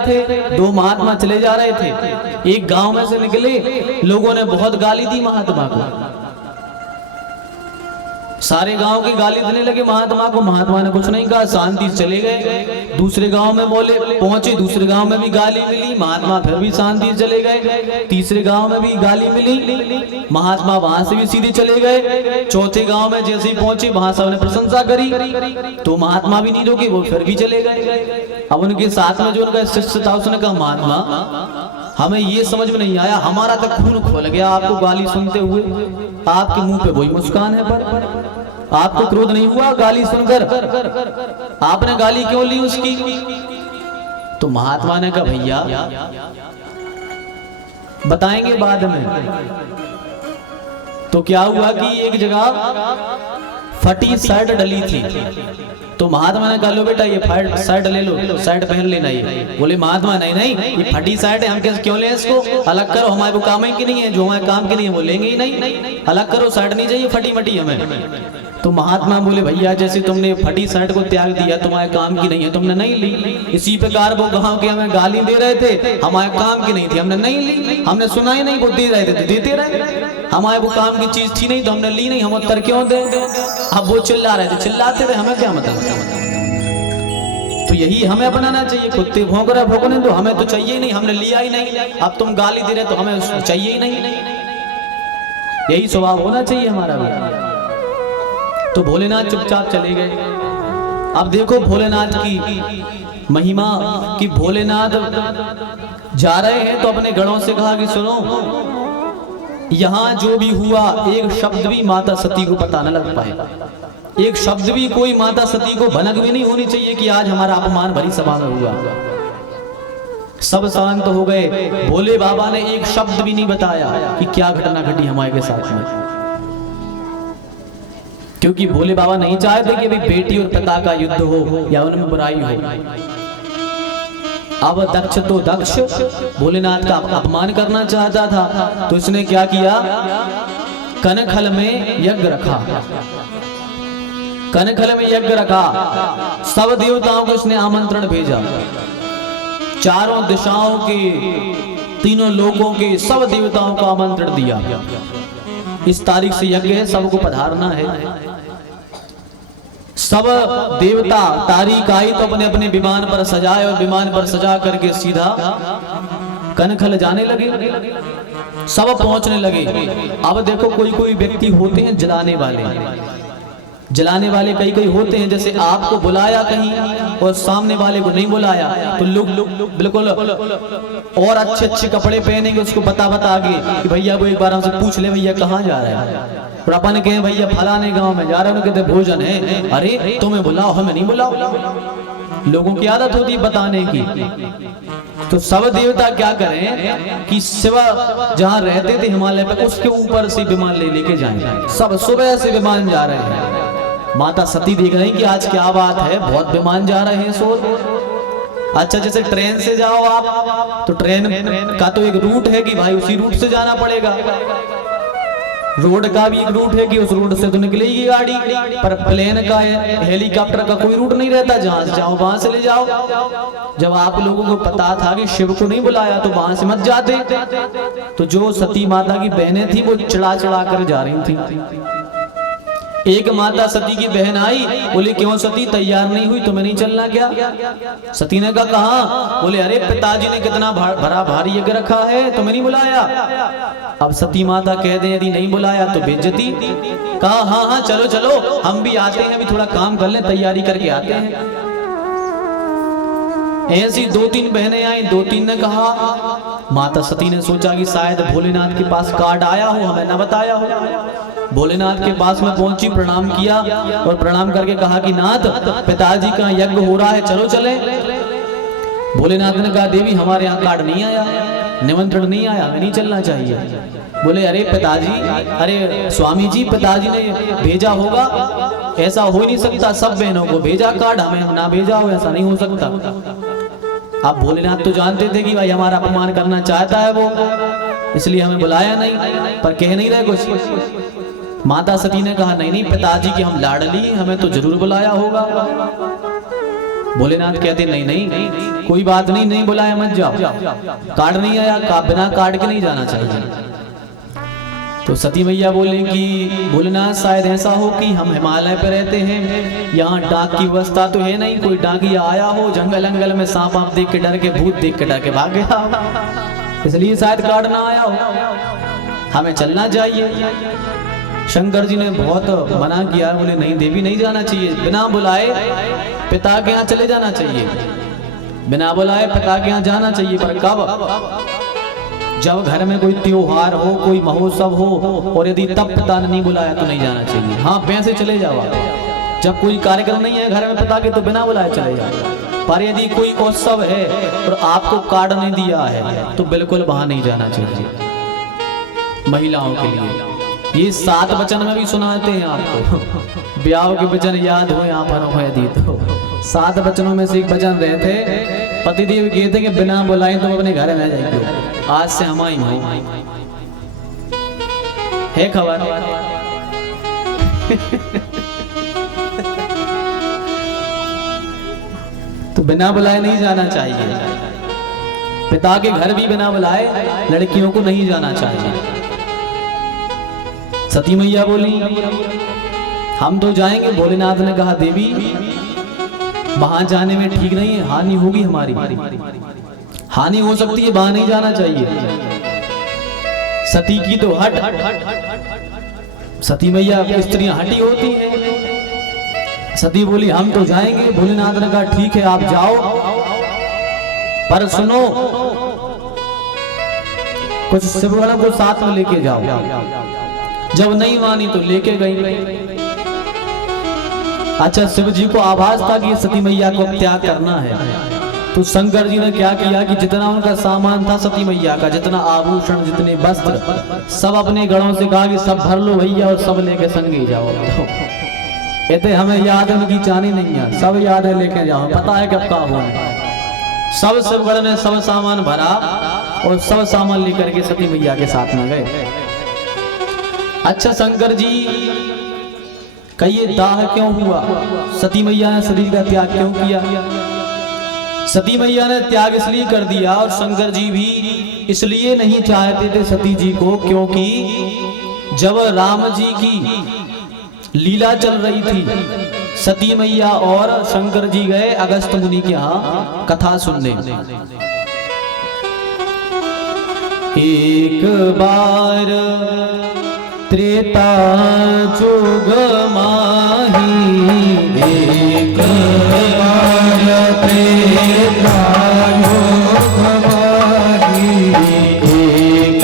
थे, दो महात्मा चले जा रहे थे, एक गांव में से निकले, लोगों ने बहुत गाली दी महात्मा को, सारे गांव की गाली देने लगे महात्मा को। महात्मा ने कुछ नहीं कहा, शांति से चले गए। दूसरे गांव में बोले पहुंचे, दूसरे गांव में भी गाली मिली, महात्मा फिर भी शांति से चले गए। तीसरे गांव में भी गाली मिली, महात्मा वहां से भी सीधे चले गए। चौथे गांव में जैसे ही पहुंचे, वहां सबने प्रशंसा करी, तो महात्मा भी नहीं रुके, वो फिर भी चले गए। अब उनके साथ में जो उनका शिष्य था, उसने कहा महात्मा हमें ये समझ में नहीं आया, हमारा तो खून खोल गया आपको गाली सुनते हुए, आपके मुंह पे वही मुस्कान है, पर आपको क्रोध नहीं हुआ गाली सुनकर? आपने गाली क्यों ली उसकी? तो महात्मा ने कहा भैया बताएंगे बाद में। तो क्या हुआ कि एक जगह फटी शर्ट डली थी, तो महात्मा ने कहा लो बेटा ये शर्ट ले लो, शर्ट पहन लेना। ये बोले महात्मा नहीं नहीं, ये फटी शर्ट है, हम कैसे क्यों लें इसको, अलग करो, हमारे वो काम की नहीं है, जो हमारे काम की नहीं है वो लेंगे ही नहीं, अलग करो, शर्ट नहीं चाहिए फटी मटी हमें। तो महात्मा बोले भैया जैसे तुमने फटी शर्ट को त्याग दिया, तुम्हारे काम की नहीं है, तुमने नहीं ली, इसी प्रकार वो गांव के हमें गाली दे रहे थे, हमारे काम की नहीं थी, हमने नहीं ली, हमने सुना ही नहीं, वो दे रहे थे तो देते रहे, हमारे वो काम की चीज थी नहीं तो हमने ली नहीं, हम उत्तर क्यों दे? अब वो चिल्ला रहे थे, चिल्लाते रहे, हमें क्या मतलब? तो यही हमें अपनाना चाहिए, कुत्ते भौंक रहे भौंकने दो, हमें तो चाहिए ही नहीं, हमने लिया ही नहीं, अब तुम गाली दे रहे तो हमें चाहिए ही नहीं। यही स्वभाव होना चाहिए हमारा भी। तो भोलेनाथ चुपचाप चले गए। अब देखो भोलेनाथ की महिमा कि भोलेनाथ जा रहे हैं तो अपने गणों से कहा कि सुनो, यहां जो भी हुआ एक शब्द भी माता सती को पता न लग पाए, एक शब्द भी कोई माता सती को भनक भी नहीं होनी चाहिए कि आज हमारा अपमान भरी सभा में हुआ। सब शांत हो गए। भोले बाबा ने एक शब्द भी नहीं बताया कि क्या घटना घटी हमारे के साथ में, क्योंकि भोले बाबा नहीं चाहते कि अभी बेटी और पिता का युद्ध हो या उनमें बुराई हो। अब दक्ष तो दक्ष भोलेनाथ का अपमान करना चाहता था, तो इसने क्या किया, कनखल में यज्ञ रखा, कनखल में यज्ञ रखा, सब देवताओं को इसने आमंत्रण भेजा, चारों दिशाओं के, तीनों लोकों के सब देवताओं को आमंत्रण दिया, इस तारीख से यज्ञ है, सबको पधारना है। सब देवता तारीख आई तो अपने अपने विमान पर सजाए और विमान पर सजा करके सीधा कनखल जाने लगे, सब पहुंचने लगे। अब देखो कोई कोई व्यक्ति होते हैं जलाने वाले, जलाने वाले कई कई होते हैं, जैसे आपको बुलाया कहीं और सामने वाले को नहीं बुलाया, तो लोग बिल्कुल और अच्छे अच्छे कपड़े पहनेंगे, उसको बता के कि भैया वो एक बार हमसे पूछ ले भैया कहाँ जा रहे हैं, और अपन कहे भैया फलाने गांव में जा रहे हैं, कहते भोजन है, अरे तुम्हें बुलाओ हमें नहीं बुलाओ। लोगों की आदत होती है बताने की। तो सब देवता क्या करें कि शिवा जहाँ रहते थे हिमालय पे, उसके ऊपर से विमान लेके जाएं, सब सुबह से विमान जा रहे हैं। माता सती देख रही कि आज क्या बात है, बहुत विमान जा रहे हैं शोर। अच्छा जैसे ट्रेन से जाओ आप, तो ट्रेन का तो एक रूट है कि भाई उसी रूट से जाना पड़ेगा, रोड का भी एक रूट है कि उस रूट से तो निकलेगी गाड़ी, पर प्लेन का हेलीकॉप्टर का कोई रूट नहीं रहता, जहां से जाओ वहां से ले जाओ। जब आप लोगों को पता था कि शिव को नहीं बुलाया तो वहां से मत जाते, तो जो सती माता की बहनें थी वो चढ़ा चढ़ा कर जा रही थी। एक माता सती की बहन आई, बोले क्यों सती तैयार नहीं हुई, तुम्हें नहीं चलना क्या? सती ने कहा, बोले अरे पिताजी ने कितना भरा भारी यज्ञ रखा है, तुम्हें नहीं बुलाया। अब सती माता कह दे यदि नहीं बुलाया तो बेइज्जती। कहा हाँ हाँ चलो चलो हम भी आते हैं, अभी थोड़ा काम कर लें, तैयारी करके आते हैं। ऐसी दो तीन बहनें आई, दो तीन ने कहा। माता सती ने सोचा कि शायद भोलेनाथ के पास कार्ड आया हो, हमें ना बताया हो। भोलेनाथ के पास में पहुंची, प्रणाम किया और प्रणाम करके कहा कि नाथ पिताजी का यज्ञ हो रहा है, चलो चले। भोलेनाथ ने कहा देवी हमारे यहाँ कार्ड नहीं आया, निमंत्रण नहीं आया, हमें नहीं चलना चाहिए। बोले अरे पिताजी, अरे स्वामी जी पिताजी ने भेजा होगा, ऐसा हो ही नहीं सकता, सब बहनों को भेजा कार्ड, हमें ना भेजा हो, ऐसा नहीं हो सकता। अब भोलेनाथ तो जानते थे कि भाई हमारा अपमान करना चाहता है वो, इसलिए हमें बुलाया नहीं, पर कह नहीं रहे कुछ। माता सती ने कहा नहीं नहीं पिताजी की हम लाडली, हमें तो जरूर बुलाया होगा। भोलेनाथ कहते नहीं नहीं कोई बात नहीं, नहीं बुलाया मत जाओ, कार्ड नहीं आया, बिना कार्ड के नहीं जाना चाहिए। तो सती मैया बोले कि भोलेनाथ शायद ऐसा हो कि हम हिमालय पे रहते हैं, यहाँ डाक की व्यवस्था तो है नहीं, कोई डाकिया आया हो जंगल अंगल में सांप आप देख के डर के, भूत देख के डर के भाग गया, इसलिए शायद कार्ड ना आया हो, हमें चलना चाहिए। शंकर जी ने बहुत मना किया, बोले नहीं देवी नहीं जाना चाहिए, बिना बुलाए पिता के यहाँ चले जाना चाहिए, बिना बुलाए पिता के यहाँ जाना चाहिए। पर कब? जब घर में कोई त्योहार हो, कोई महोत्सव हो, और यदि तब पिता ने नहीं बुलाया तो नहीं जाना चाहिए। हाँ वैसे चले जाओ, जब कोई कार्यक्रम नहीं है घर में पिता के तो बिना बुलाए चले जाओ। पर यदि कोई उत्सव है और आपको कार्ड नहीं दिया है तो बिल्कुल वहां नहीं जाना चाहिए। महिलाओं के लिए ये 7 वचन में भी सुनाते हैं आपको, ब्याह के वचन याद हो यहाँ पर हो यदि तो 7 वचनों में से एक वचन रहते, पतिदेव कहते कि बिना बुलाए तो अपने घर में जाएंगे, आज से हमारी है खबर। तो बिना बुलाए नहीं जाना चाहिए, पिता के घर भी बिना बुलाए लड़कियों को नहीं जाना चाहिए। सती मैया बोली हम तो जाएंगे। भोलेनाथ ने कहा देवी वहां जाने में ठीक नहीं है, हानि होगी, हमारी हानि हो सकती है, वहां नहीं जाना चाहिए। सती की तो हट, सती मैया स्त्रियां हटी होती हैं। सती बोली हम तो जाएंगे। भोलेनाथ ने कहा ठीक है आप जाओ, पर सुनो कुछ शिवगणों को साथ में लेके जाओ। जब नहीं मानी तो लेके गई। अच्छा शिव जी को आभास था कि सती मैया को त्याग करना है, तो शंकर जी ने क्या किया कि जितना उनका सामान था सती मैया का, जितना आभूषण, जितने वस्त्र, सब अपने गढ़ों से कहा कि सब भर लो भैया और सब लेके संगे जाओ। कहते हमें याद है उनकी चानी नहीं है, सब याद है लेके जाओ, पता है कब का होना। सब शिवगढ़ ने सब सामान भरा और सब सामान लेकर के सती मैया के साथ में गए। अच्छा शंकर जी का ये दाह क्यों हुआ? सती मैया ने शरीर का त्याग क्यों किया? सती मैया ने त्याग इसलिए कर दिया और शंकर जी भी इसलिए नहीं चाहते थे सती जी को, क्योंकि जब राम जी की लीला चल रही थी सती मैया और शंकर जी गए अगस्त मुनि के यहाँ कथा सुनने। एक बार त्रेता जुग माही, एक बार त्रेता जुग माही, एक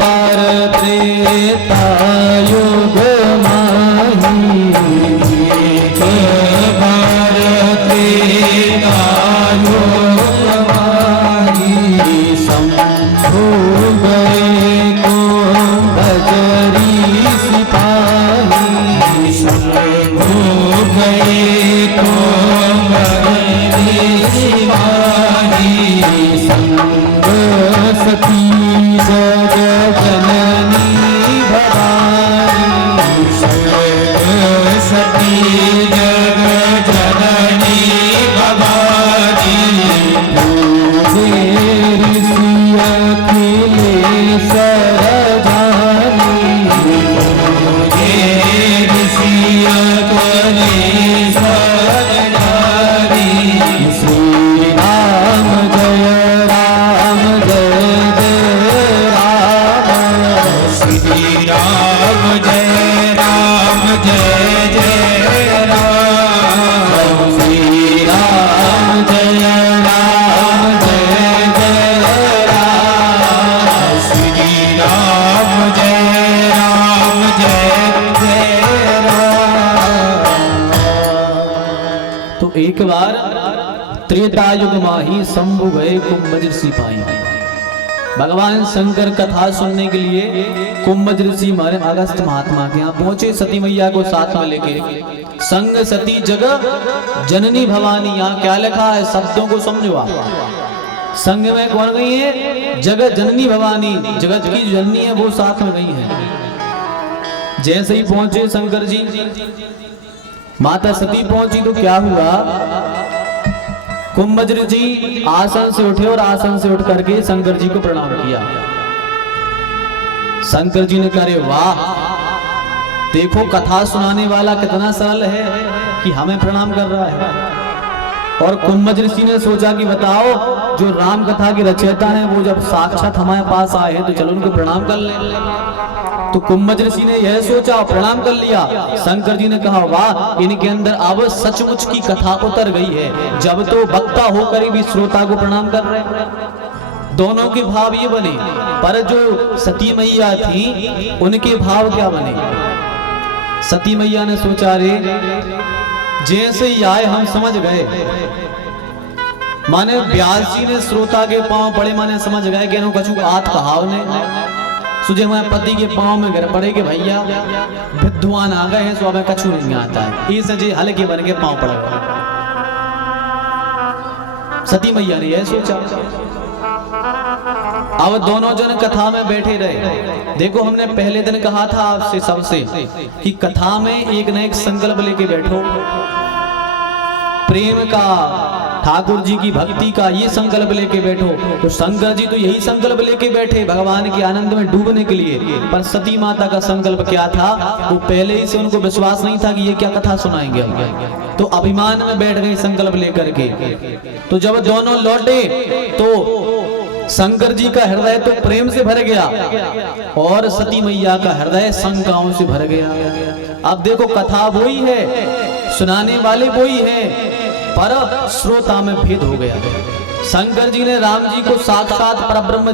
बार त्रेता युग माही, एक बार त्रेता युग माही, शंभु गए को बजरी सिपाही, शंभु गए को बजरी सिपाही, संग सती जग जननी भवानी, संग सती जग जननी भवानी, पूजे ऋषि अखिलेश जानी, पूजे ऋषि अखिलेश जानी, श्री राम जय राम जय जय राम, श्री राम जय राम जय जय राम, श्री राम जय राम जय जय राम, श्री राम जय राम। तो एक बार त्रेता युग माही शंभु गए कुंभज ऋषि पाई। भगवान शंकर कथा सुनने के लिए कुंभज ऋषि हमारे अगस्त महात्मा के यहाँ पहुंचे सती मैया को साथ में लेके। संग सती जगह जननी भवानी, यहाँ क्या लिखा है शब्दों को समझो आप। संग में कौन गई है? जगत जननी भवानी, जगत की जननी है वो साथ में गई है। जैसे ही पहुंचे शंकर जी, माता सती पहुंची तो क्या हुआ कुंभज ऋषि आसन से उठे और आसन से उठ करके शंकर जी को प्रणाम किया। शंकर जी ने कहा, वाह, देखो कथा सुनाने वाला कितना सरल है कि हमें प्रणाम कर रहा है। और कुंभज ऋषि ने सोचा कि बताओ, जो राम कथा के रचयिता हैं वो जब साक्षात हमारे पास आए हैं तो चलो उनको प्रणाम कर लें। तो कुंभज ऋषि ने यह सोचा और प्रणाम कर लिया। शंकर जी ने कहा, वाह, इनके अंदर अब सचमुच की कथा उतर गई है, जब तो वक्ता होकर भी श्रोता को प्रणाम कर रहे हैं। दोनों के भाव ये बने, पर जो सती मैया थी उनके भाव क्या बने। सती मैया ने सोचा, रे जैसे ही आए हम समझ गए, माने व्यास जी ने श्रोता के पांव पड़े, माने समझ गए कि नो कछु आत कहाव ने सुझे मैं पति के पांव में गिर पड़े कि भैया विद्वान आ गए हैं, सो हमें कछु नहीं आता है, इस जे हल्के बन के पांव पड़ गए। सती मैया ने यह सोचा। अब दोनों जन कथा में बैठे रहे। देखो, हमने पहले दिन कहा था आपसे सबसे कि कथा में एक न एक संकल्प लेके बैठो, प्रेम का, ठाकुर जी की भक्ति का, ये संकल्प लेके बैठो। तो शंकर जी तो यही संकल्प लेके बैठे भगवान के आनंद में डूबने के लिए, पर सती माता का संकल्प क्या था, वो पहले ही से उनको विश्वास नहीं था कि ये क्या कथा सुनाएंगे, तो अभिमान में बैठ गए संकल्प लेकर के। तो जब दोनों लौटे तो शंकर जी का हृदय तो प्रेम से भर गया और सती मैया का हृदय शंकाओं से भर गया। अब देखो, कथा वही है, सुनाने वाले वही है, पर श्रोता में भेद हो गया। शंकर जी ने राम जी को साक्षात परब्रह्म